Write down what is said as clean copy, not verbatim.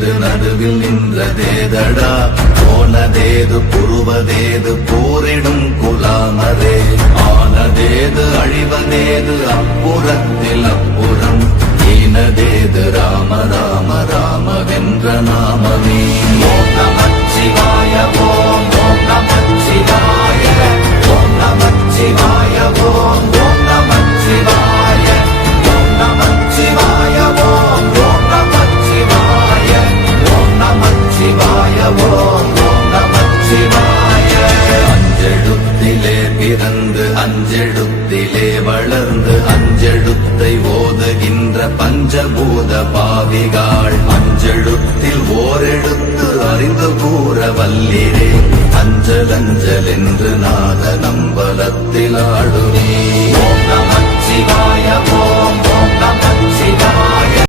வந்ததேது நடுவில் நின்றதேதடா போனதேது புருவதேது போரிடும் குலாமரே ஆனதேது அழிவதேது அப்புறத்தில் அப்புறம் ஈனதேது ராம ராம ராமவென்ற நாமமே ஓம் நமச்சிவாய ஓம் ஓம் நமச்சிவாய ஓம் நமச்சிவாய ஓம் ஓம் நமச்சிவாய ஓம் நமச்சிவாய ஓம் ஓம் நமச்சிவாய ஓம் நமச்சிவாய ஓம் ஓம் நமச்சிவாய அஞ்செழுத்திலே பிறந்து அஞ்செழுத்திலே வளர்ந்து அஞ்செழுத்தை ஓதுகின்ற பஞ்சபூத பாவிகாள் அஞ்செழுத்தில் ஓரெழுத்து அறிந்து கூற வல்லிரே அஞ்சல் அஞ்சல் என்று நாத நம்பலத்தில் ஆடுவே ஓம் நமச்சிவாய ஓம்